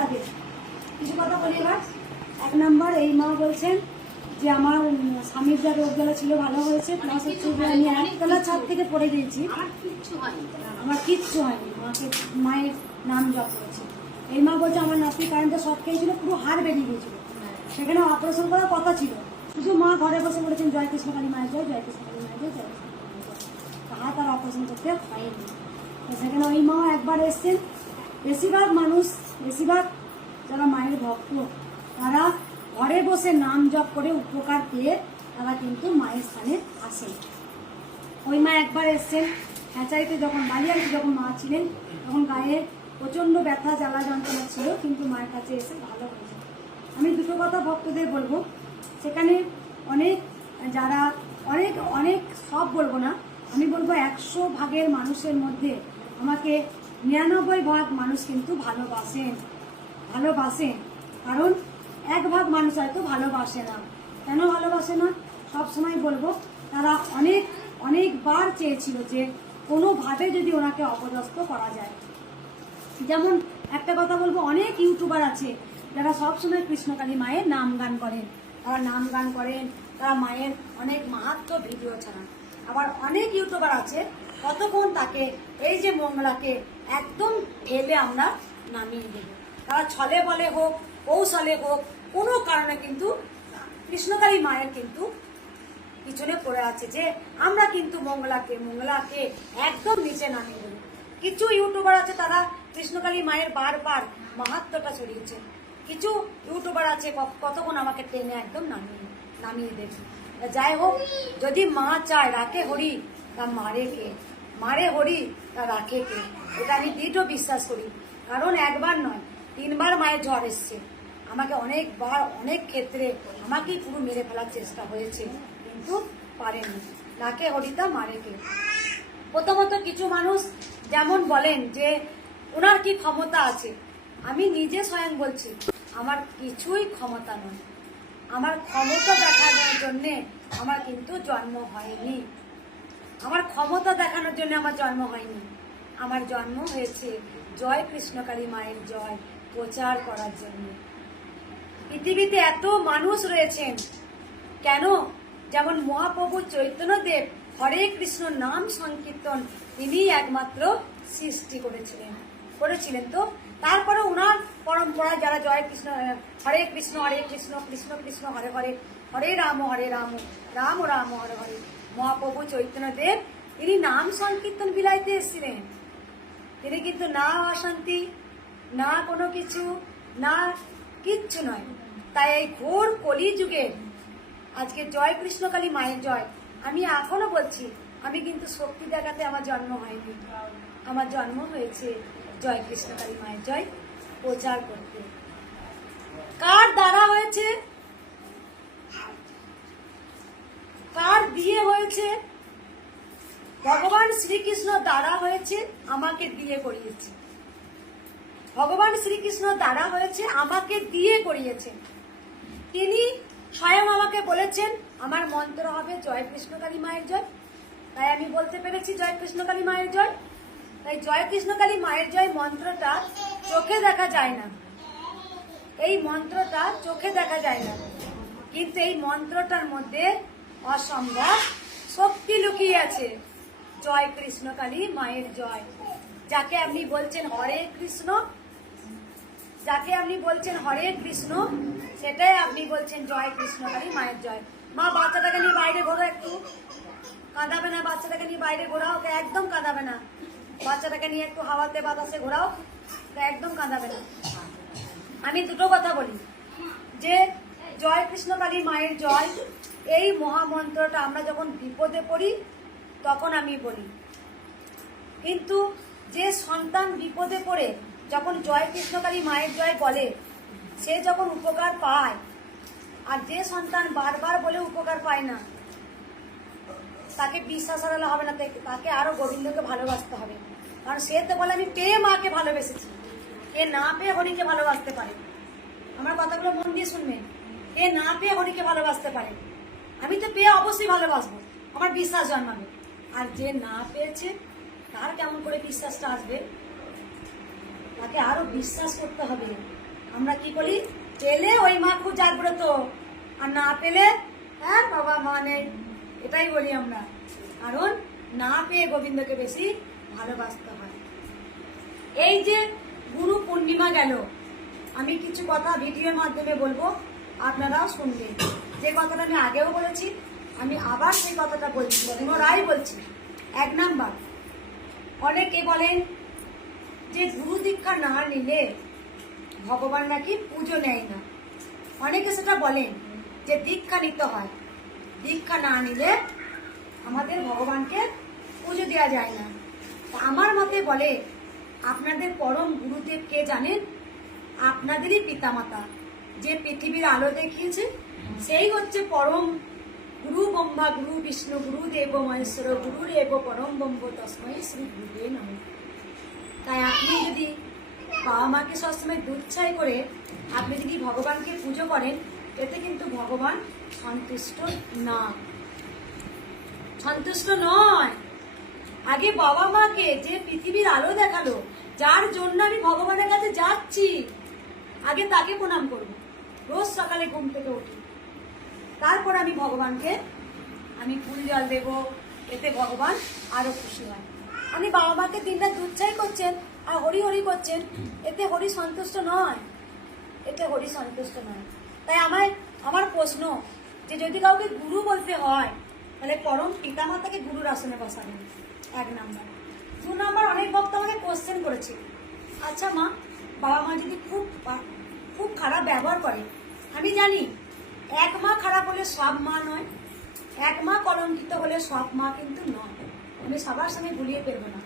লাগে। কিছু কথা বলি এবার। 1 নম্বর, এই মা বলছেন যে আমার স্বামীর যা রোগ জ্বালা ছিল ভালো হয়েছে, প্লাস হচ্ছে যে আমি একতলা ছাদ থেকে পড়ে গিয়েছি, আমার কিচ্ছু হয়নি। মায়ের নাম জপ করেছে। এই মা বলছে আমার নাতি কারেন্টে শর্ট খেয়েছিল, পুরো হাড় বেরিয়ে গিয়েছিল, সেখানে অপারেশন করার কথা ছিল, শুধু মা ঘরে বসে বলেছেন জয় কৃষ্ণ কালী মায়ের জয়, জয় কৃষ্ণ কালী মায়ের জয়, জয় কৃষ্ণ কালী মায়ের জয়। তারা তার অপারেশন করতে পারেনি। সেখানে ওই মা একবার এসছেন। বেশিরভাগ যারা মায়ের ভক্ত তারা ঘরে বসে নাম জপ করে উপকার পেয়ে তারা কিন্তু মায়ের স্থানে আসেন। ওই মা একবার এসছেন হ্যাচারিতে, যখন বালিয়াড়িতে যখন মা ছিলেন তখন গায়ে প্রচণ্ড ব্যথা জ্বালা যন্ত্রণা ছিল, কিন্তু মায়ের কাছে এসে ভালো হয়েছে। আমি দুটো কথা ভক্তদের বলবো, সেখানে অনেক সব বলবো না, আমি বলবো 100 ভাগের মানুষের মধ্যে আমাকে 99 ভাগ মানুষ কিন্তু ভালোবাসেন। কারণ 1 ভাগ মানুষ হয়তো ভালোবাসে না। কেন ভালোবাসে না সব সময় বলবো, তারা অনেকবার চেয়েছিল যে কোনোভাবে যদি ওনাকে অপদস্থ করা যায়। যেমন একটা কথা বলবো, অনেক ইউটিউবার আছে যারা সবসময় কৃষ্ণকালী মায়ের নাম গান করেন, তারা মায়ের অনেক মাহাত্ম্য ভিডিও ছাড়ান। আবার অনেক ইউটিউবার আছে কতক্ষণ তাকে এই যে মঙ্গলাকে একদম ঢেলে আমরা নামিয়ে দেব, তারা ছলে বলে হোক কৌশলে হোক কোনো কারণে কিন্তু কৃষ্ণকালী মায়ের কিন্তু পিছনে পড়ে আছে যে আমরা কিন্তু মঙ্গলাকে একদম নিচে নামিয়ে দেব। কিছু ইউটিউবার আছে তারা কৃষ্ণকালী মায়ের বারবার মাহাত্ম্যটা ছড়িয়েছে, কিছু ইউটিউবার আছে কতক্ষণ আমাকে টেনে একদম নামিয়ে দেবে। যাই হোক, যদি মা চায় রাখে হরি তা মারে হরি তা রাখে কে, এটা আমি দৃঢ় বিশ্বাস করি। কারণ 1 বার নয় 3 বার মায়ের জ্বর এসছে, আমাকে অনেকবার অনেক ক্ষেত্রে আমাকেই পুরো মেরে ফেলার চেষ্টা হয়েছে, কিন্তু পারেনি। রাখে হরি তা মারে কে। প্রথমত কিছু মানুষ যেমন বলেন যে ওনার কি ক্ষমতা আছে, আমি নিজে স্বয়ং বলছি আমার কিছুই ক্ষমতা নয়। আমার ক্ষমতা দেখানোর জন্যে আমার কিন্তু জন্ম হয়নি, আমার ক্ষমতা দেখানোর জন্য আমার জন্ম হয়নি। আমার জন্ম হয়েছে জয় কৃষ্ণকালী মায়ের জয় প্রচার করার জন্য। পৃথিবীতে এত মানুষ রয়েছেন কেন, যেমন মহাপ্রভু চৈতন্যদেব হরে কৃষ্ণ নাম সংকীর্তন তিনি একমাত্র সৃষ্টি করেছিলেন তো তারপরে ওনার পরম্পরা যারা জয় কৃষ্ণ হরে কৃষ্ণ কৃষ্ণ কৃষ্ণ হরে হরে, হরে রাম রাম রাম হরে হরে, মহাপ্রভু চৈতন্যদেব তিনি নাম সংকীর্তন বিলাইতে এসেছিলেন। তিনি কিন্তু না অশান্তি না কোনো কিছু না কিচ্ছু নয়। তাই এই ঘোর কলি যুগে আজকে জয় কৃষ্ণকালী মায়ের জয়, আমি এখনো বলছি আমি কিন্তু শক্তি দেখাতে আমার জন্ম হয়নি, আমার জন্ম হয়েছে জয় কৃষ্ণকালী মায়ের জয় প্রচার করতে। কার দ্বারা হয়েছে, কার দিয়ে হয়েছে? ভগবান শ্রীকৃষ্ণ দ্বারা হয়েছে, আমাকে দিয়ে করিয়েছে। ভগবান শ্রীকৃষ্ণ দ্বারা হয়েছে, আমাকে দিয়ে করিয়েছে। তিনি স্বয়ং আমাকে বলেছেন আমার মন্ত্র হবে জয় কৃষ্ণকালী মায়ের জয়, তাই আমি বলতে পেরেছি জয় কৃষ্ণকালী মায়ের জয়। তাই জয় কৃষ্ণকালী মায়ের জয় মন্ত্রটা চোখে দেখা যায় না, এই মন্ত্রটা চোখে দেখা যায় না, কিন্তু এই মন্ত্রটার মধ্যে অসম্ভব শক্তি লুকিয়ে আছে। জয় কৃষ্ণকালী মায়ের জয়, যাকে আপনি বলছেন হরে কৃষ্ণ, সেটাই আপনি বলছেন জয় কৃষ্ণকালী মায়ের জয়। মা বাচ্চাটাকে নিয়ে বাইরে ঘোরো, একটু কাঁদাবে না, বাচ্চাটাকে নিয়ে বাইরে ঘোরাও, ওকে একদম কাঁদাবে না, বাচ্চাটাকে নিয়ে একটু হাওয়াতে বাতাসে ঘোরাও, একদম কাঁদাবে না। আমি দুটো কথা বলি যে জয় কৃষ্ণকালী মায়ের জয় এই মহামন্ত্রটা আমরা যখন বিপদে পড়ি তখন আমি বলি, কিন্তু যে সন্তান বিপদে পড়ে যখন জয় কৃষ্ণকালী মায়ের জয় বলে সে যখন উপকার পায়, আর যে সন্তান বারবার বলে উপকার পায় না তাকে বিশ্বাস হারালে হবে না, তাকে আরো গোবিন্দকে ভালোবাসতে হবে। কারণ সে তো বলে আমি পেয়ে মাকে ভালোবেসেছি, কে না পেয়ে হরিকে ভালোবাসতে পারে। আমার কথাগুলো মন দিয়ে শুনবেন, কে না পেয়ে হরিকে ভালোবাসতে পারে, আমি তো পেয়ে অবশ্যই ভালোবাসবো, আমার বিশ্বাস জন্মাবে। আর যে না পেয়েছে তার কেমন করে বিশ্বাসটা আসবে, তাকে আরো বিশ্বাস করতে হবে, আমরা কি করি, পেলে ওই মা খুব জাগ্রত, আর না পেলে হ্যাঁ বাবা মা নেই, এটাই বলি আমরা। কারণ না পেয়ে গোবিন্দকে বেশি ভালোবাসতে হয়। এই যে গুরু পূর্ণিমা গেল, আমি কিছু কথা ভিডিওর মাধ্যমে বলবো, আপনারাও শুনবেন। যে কথাটা আমি আগেও বলেছি, আমি আবার সেই কথাটা বলছি, পুনরায় বলছি। 1 নাম্বার, অনেকে বলেন যে গুরু দীক্ষা না নিলে ভগবান নাকি পুজো নেয় না। অনেকে সেটা বলেন যে দীক্ষা নিতে হয়, দীক্ষা না নিলে আমাদের ভগবানকে পুজো দেওয়া যায় না। তা আমার মতে বলে, আপনাদের পরম গুরুদেব কে জানেন? আপনাদেরই পিতামাতা, যে পৃথিবীর আলো দেখিয়েছে, সেই হচ্ছে পরম গুরু ব্রহ্মা গুরু বিষ্ণু গুরু দেব মহেশ্বর গুরুরেব পরম ব্রহ্ম তস্মৈ শ্রী গুরুবে নমঃ। তাই আপনি যদি বাবা মাকে সবসময় দুচ্ছাই করে আপনি যদি ভগবানকে পুজো করেন, এতে কিন্তু ভগবান সন্তুষ্ট না, সন্তুষ্ট নয়। আগে বাবা মাকে, যে পৃথিবীর আলো দেখালো, যার জন্য আমি ভগবানের কাছে যাচ্ছি, আগে তাকে প্রণাম করব। রোজ সকালে ঘুম থেকে উঠি, তারপর আমি ভগবানকে আমি ফুল জল দেব, এতে ভগবান আরো খুশি হয়। আপনি বাবা মাকে দিনটা দুচ্ছাই করছেন আর হরি হরি করছেন, এতে হরি সন্তুষ্ট নয়, এতে হরি সন্তুষ্ট নয়। তাই আমার প্রশ্ন, যে যদি কাউকে গুরু বলতে হয়, তাহলে পরম পিতামাতাকে গুরুর আসনে বসাবেন, 1 নাম্বার। 2 নাম্বার, অনেক ভক্ত আমাকে কোশ্চেন করেছে, আচ্ছা মা, বাবা মা যদি খুব খারাপ ব্যবহার করে, আমি জানি 1 মা খারাপ হলে সব মা নয়, 1 মা কলঙ্কিত হলে সব মা কিন্তু নয়, আমি সবার সঙ্গে ভুলিয়ে ফেলবো না।